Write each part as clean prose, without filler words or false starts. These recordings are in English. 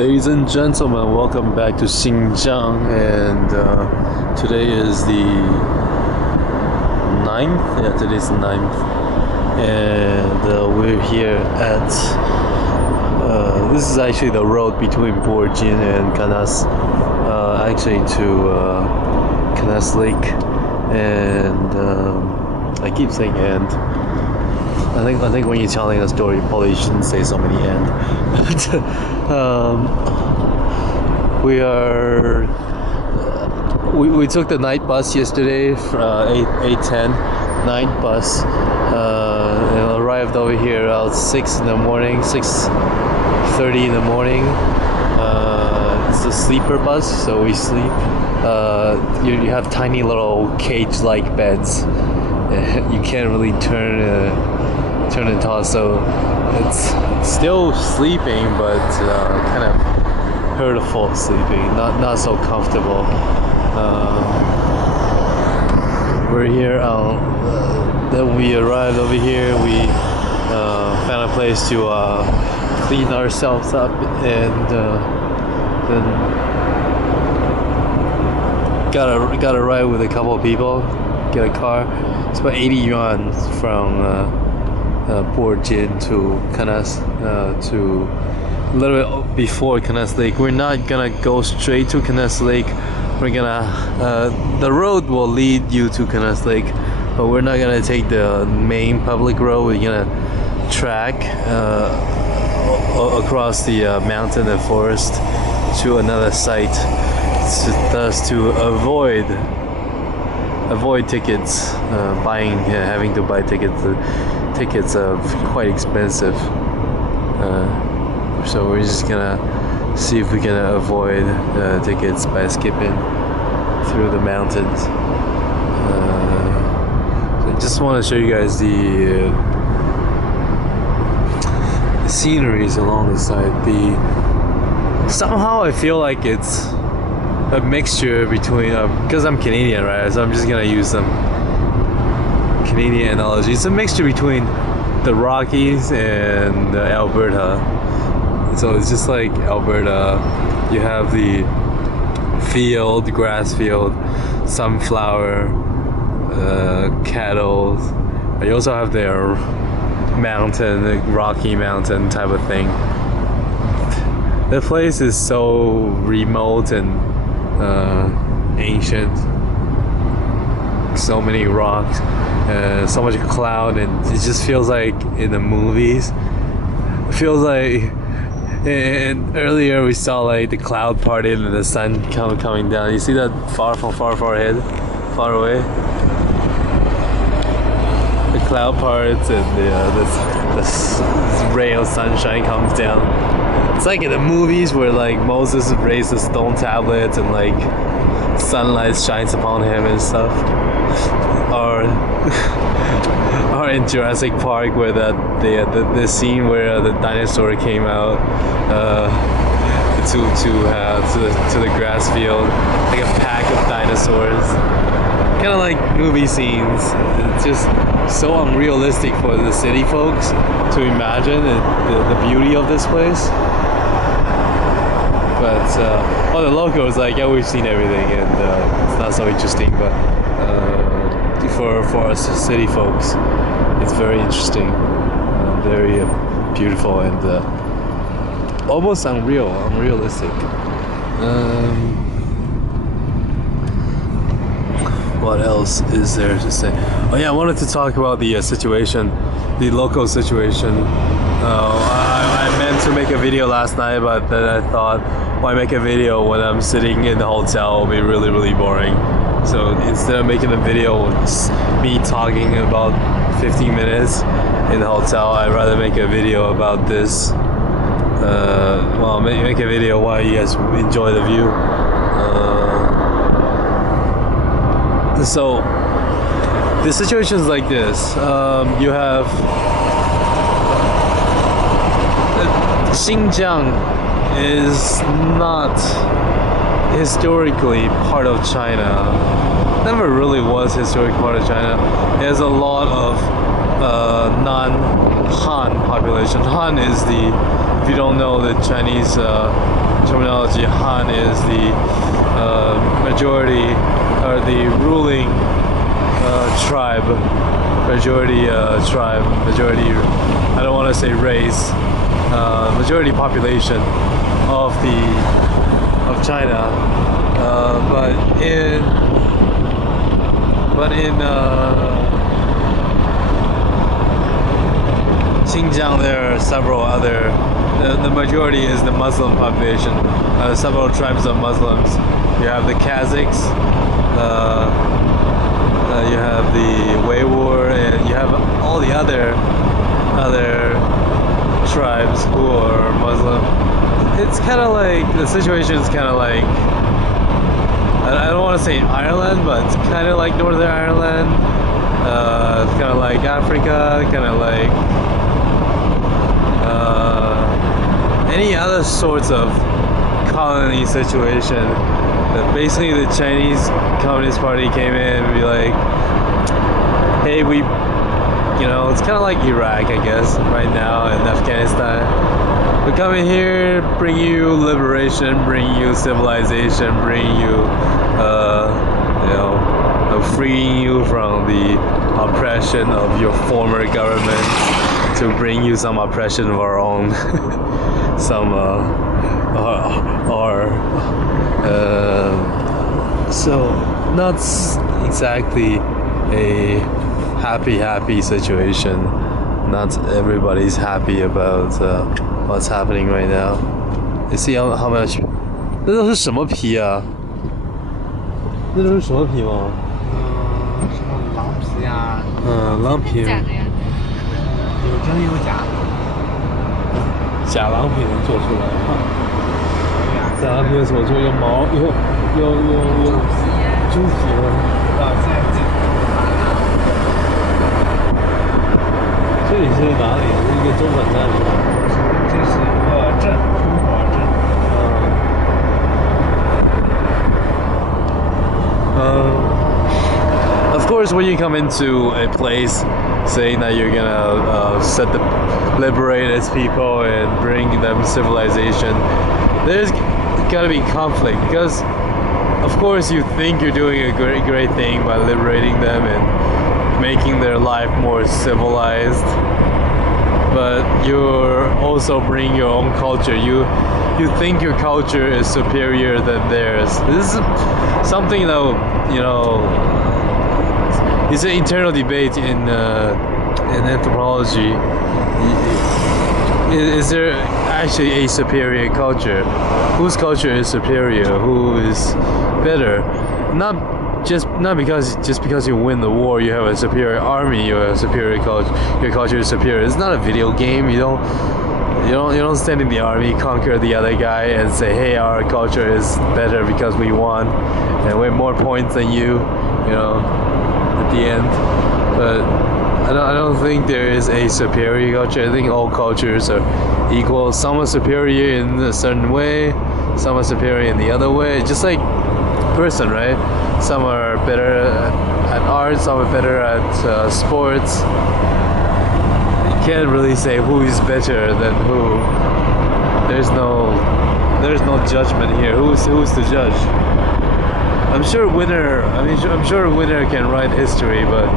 Ladies and gentlemen, welcome back to Xinjiang, and today is the 9th. Yeah, today's the 9th, and we're here at this is actually the road between Borjin and Kanas, actually to Kanas Lake, and I keep saying and. I think when you're telling a story, you probably shouldn't say so many and. We took the night bus yesterday, 8:10 night bus, and arrived over here about 6 in the morning, 6:30 in the morning. It's a sleeper bus, so we sleep. You have tiny little cage-like beds. You can't really turn and toss, so it's still sleeping, but kind of hurtful sleeping, not so comfortable. We're here. Then we arrived over here. We found a place to clean ourselves up, and then got a ride with a couple of people. Get a car. It's about 80 yuan from Borjin to Kanas, to a little bit before Kanas Lake. We're not gonna go straight to Kanas Lake. We're gonna the road will lead you to Kanas Lake, but we're not gonna take the main public road. We're gonna track across the mountain and forest to another site, thus to avoid tickets, having to buy tickets. Tickets are quite expensive, so we're just gonna see if we can avoid tickets by skipping through the mountains. So I just want to show you guys the sceneries along the side. Somehow I feel like it's a mixture between, because I'm Canadian, right? So I'm just gonna use some Canadian analogy. It's a mixture between the Rockies and Alberta. So it's just like Alberta. You have the grass field, sunflower, cattle. You also have their mountain, the Rocky Mountain type of thing. The place is so remote and ancient. So many rocks, so much cloud, and it just feels like in the movies. It feels like, and earlier we saw like the cloud parted and the sun coming down. You see that far ahead, far away. The cloud parts and this ray of sunshine comes down. It's like in the movies where like Moses raised the stone tablets and like sunlight shines upon him and stuff. Or in Jurassic Park where the scene where the dinosaur came out to the grass field, like a pack of dinosaurs. Kind of like movie scenes. It's just so unrealistic for the city folks to imagine the beauty of this place. But the locals like, yeah, we've seen everything, and it's not so interesting. But for us city folks, it's very interesting, very beautiful, and almost unrealistic. What else is there to say? Oh yeah, I wanted to talk about the situation, the local situation. I meant to make a video last night, but then I thought, why make a video when I'm sitting in the hotel? It'll be really, really boring. So instead of making a video with me talking about 15 minutes in the hotel, I'd rather make a video about this. Make a video while you guys enjoy the view. So the situation is like this. You have Xinjiang is not historically part of China. Never really was historic part of China. There's a lot of non-Han population. Han is the, if you don't know, the Chinese terminology. Han is the majority or the ruling tribe, majority tribe, majority. I don't want to say race, majority population of China. But in Xinjiang, there are several other. The majority is the Muslim population. Several tribes of Muslims. You have the Kazakhs. You have the Uyghur, and you have all the other tribes who are Muslim. It's kind of like the situation is kind of like, I don't want to say Ireland, but it's kind of like Northern Ireland. It's kind of like Africa, kind of like any other sorts of colony situation. Basically, the Chinese Communist Party came in and be like, hey, it's kind of like Iraq, I guess, right now, and Afghanistan. We come in here, bring you liberation, bring you civilization, bring you, freeing you from the oppression of your former government, to bring you some oppression of our own, so not exactly a happy situation. Not everybody's happy about what's happening right now. You see how much? 那都是什么皮啊？那都是什么皮吗？什么狼皮啊？狼皮。假的呀。有真有假。假狼皮能做出来？假狼皮有什么做？有毛，有猪皮吗？这里是哪里？是一个中转站是吧？这是一个镇，中火镇。Of course, when you come into a place saying that you're gonna liberate its people and bring them civilization, there's gotta be conflict, because of course you think you're doing a great thing by liberating them and making their life more civilized, but you're also bringing your own culture. You think your culture is superior than theirs. This is something that it's an internal debate in anthropology. Is there actually a superior culture? Whose culture is superior? Who is better? Not because you win the war, you have a superior army, you have a superior culture. Your culture is superior. It's not a video game. You don't stand in the army, conquer the other guy, and say, hey, our culture is better because we won and we have more points than you. At the end. But I don't think there is a superior culture. I think all cultures are equal. Some are superior in a certain way, some are superior in the other way. Just like person, right? Some are better at art, some are better at sports. You can't really say who is better than who. There's no judgment here. Who's to judge? I'm sure winner can write history, but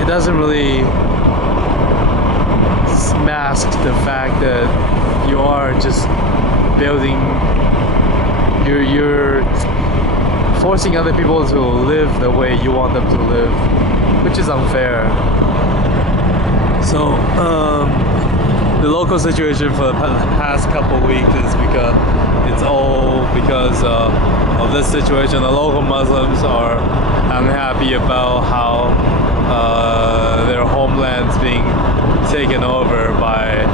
it doesn't really mask the fact that you are just building. You're forcing other people to live the way you want them to live, which is unfair. So the local situation for the past couple weeks is because of this situation. The local Muslims are unhappy about how their homeland's being taken over by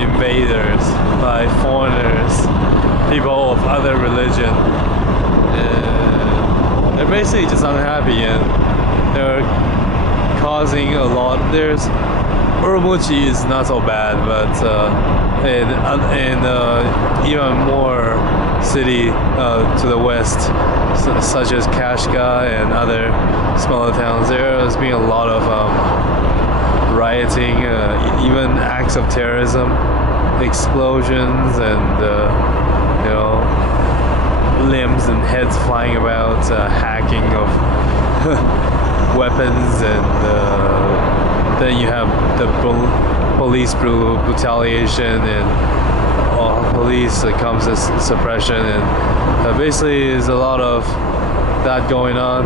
invaders, by foreigners, people of other religion. They're basically just unhappy, and they're causing a lot. There's Urumqi is not so bad, but in even more city to the west, such as Kashgar and other smaller towns, there has been a lot of rioting, even acts of terrorism. explosions and you know, limbs and heads flying about, hacking of weapons, and then you have the police brutality and police comes as suppression, and basically there's a lot of that going on.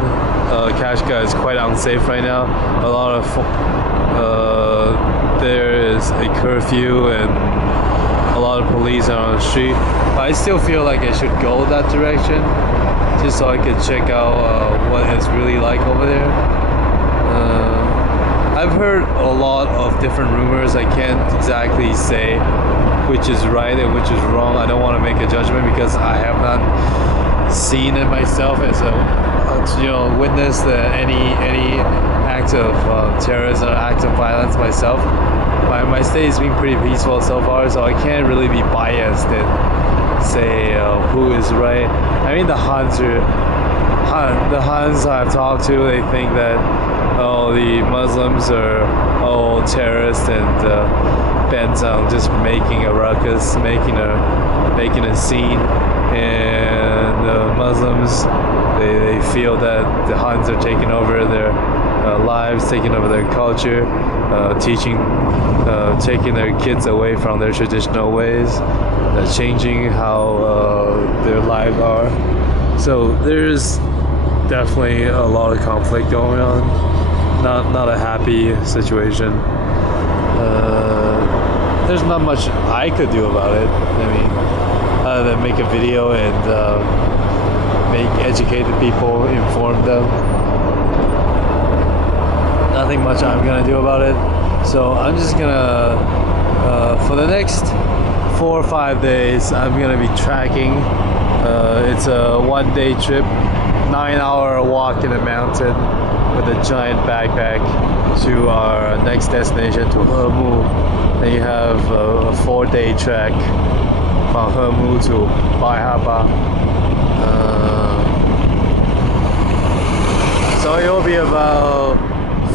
Kashgar is quite unsafe right now. A lot of there is a curfew and a lot of police are on the street. I still feel like I should go that direction just so I could check out what it's really like over there. I've heard a lot of different rumors. I can't exactly say which is right and which is wrong. I don't want to make a judgment because I have not seen it myself as a witnessed any act of terrorism or act of violence myself. My state has been pretty peaceful so far, so I can't really be biased and say who is right. I mean, the Hans I've talked to, they think that the Muslims are all terrorists and bent on just making a ruckus, making a scene, and the Muslims they feel that the Hans are taking over their lives, taking over their culture, taking their kids away from their traditional ways, changing how their lives are. So there's definitely a lot of conflict going on. Not a happy situation. There's not much I could do about it. I mean, other than make a video and educate the people, inform them. Nothing much I'm gonna do about it. So I'm just gonna, for the next 4 or 5 days, I'm gonna be tracking. It's a 1-day trip, 9-hour walk in the mountain with a giant backpack to our next destination, to Hemu. Then you have a 4-day trek from Hemu to Baihaba. So it will be about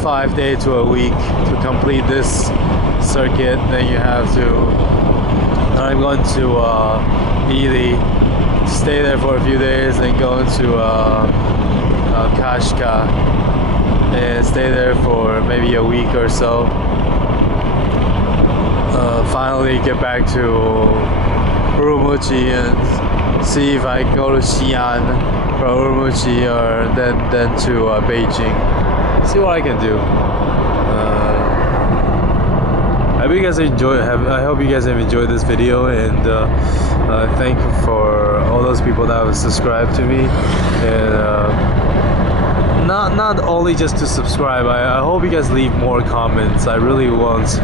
5 days to a week to complete this circuit. Then you have to, I'm going to Ili, stay there for a few days, then go into Kashgar and stay there for maybe a week or so. Finally get back to Urumqi and see if I go to Xi'an from Urumqi or then to Beijing. See what I can do. I hope you guys have enjoyed this video, and thank you for all those people that have subscribed to me, and not only just to subscribe. I hope you guys leave more comments. I really want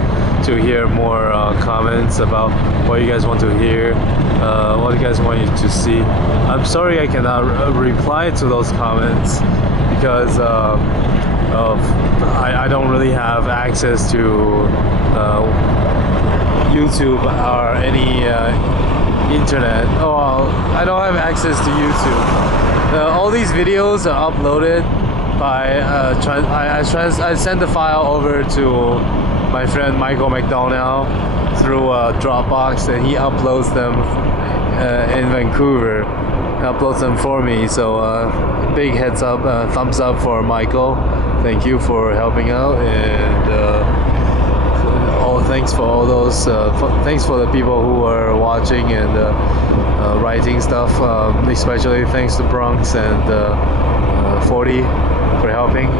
to hear more comments about what you guys want to hear, what you guys want to see. I'm sorry I cannot reply to those comments because I don't really have access to YouTube or any internet. Oh, I don't have access to YouTube. All these videos are uploaded by I send the file over to my friend Michael McDonald through Dropbox, and he uploads them in Vancouver. He uploads them for me. So big heads up, thumbs up for Michael. Thank you for helping out, and thanks for all those. Thanks for the people who are watching and writing stuff. Especially thanks to Bronx and 40 for helping.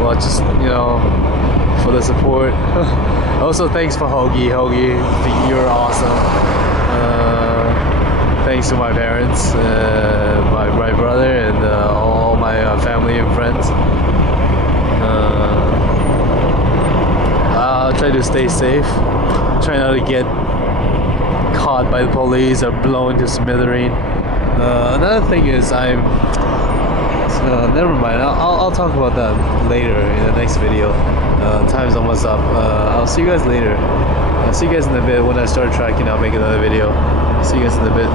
Well, just for the support. Also, thanks for Hoagie. Hoagie, you're awesome. Thanks to my parents, my brother, and all my family and friends. I'll try to stay safe. Try not to get caught by the police or blown to smithereen. Another thing is never mind. I'll talk about that later in the next video. Time's almost up. I'll see you guys later. I'll see you guys in a bit. When I start tracking, I'll make another video. See you guys in a bit.